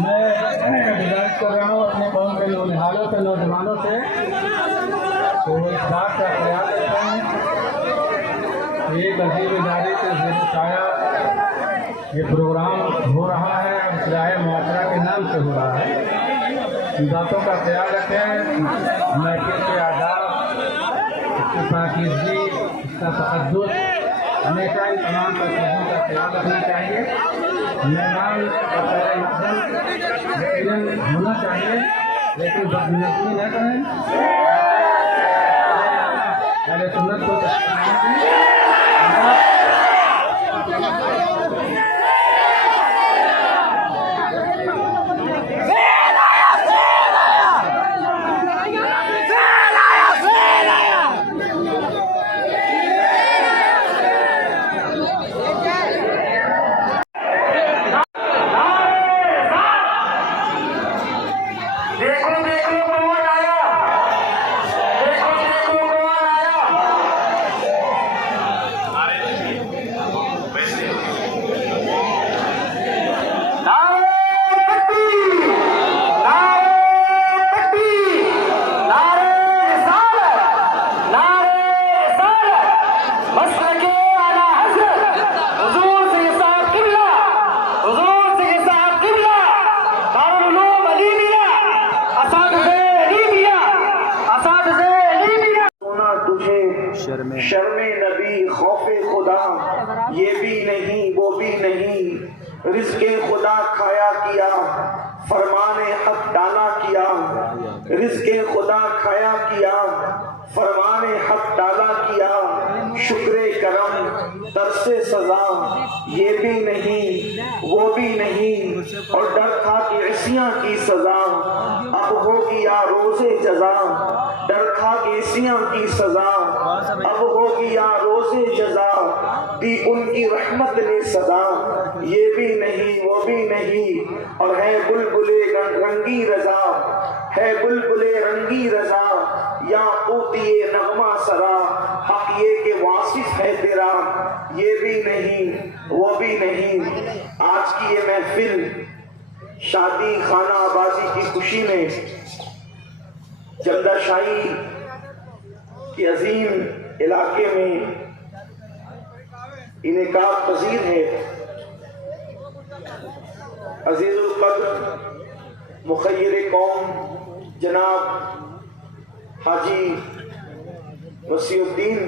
मैं गुजारिश कर रहा हूँ अपने कौम के नौनिहालों से, नौजवानों से, तो इस बात का ख्याल रखें कि तहजीब इदारे के ज़ेर साया ये प्रोग्राम हो रहा है, इस्लाह मुआशरा के नाम से हो रहा है। इन बातों का ख्याल रखें। महफिल के आदाब, इसकी पाकीज़गी, इसका तक़द्दुस, हमेशा इन तमाम चीज़ों का ख्याल रखना चाहिए। मेहमान का पहले यकीनन होना चाहिए, लेकिन बदनियती न करें। पहले सुन्नत को शर्मे नबी खौफे खुदा, ये भी नहीं वो भी नहीं, रिज़्क़े खुदा खाया किया, फरमाने हक डाला किया। रिज़्क़े खुदा खाया किया, फरमाने हक डाला किया। शुक्रे करम तरसे सजा, ये भी नहीं वो भी नहीं, और डर था कि इसियां की सजा अब होगी या रोज़े जजा। डर था कि इसियां की सजा अब होगी या रोज़े जजा, दी उनकी रहमत ने सदा। ये भी नहीं वो भी नहीं, और है बुलबुले रंगी रजा, है बुलबुले रंगी रजा, या ऊतिए नगमा सरा, हक ये के वासिफ है तेरा। ये भी नहीं वो भी नहीं। आज की ये महफिल शादी खाना आबादी की खुशी में जमदाशाही के अजीम इलाके में इनेकाब पजीर है। अजीजुल क़द्र मुखय्यर कौम जनाब हाजी वसीउद्दीन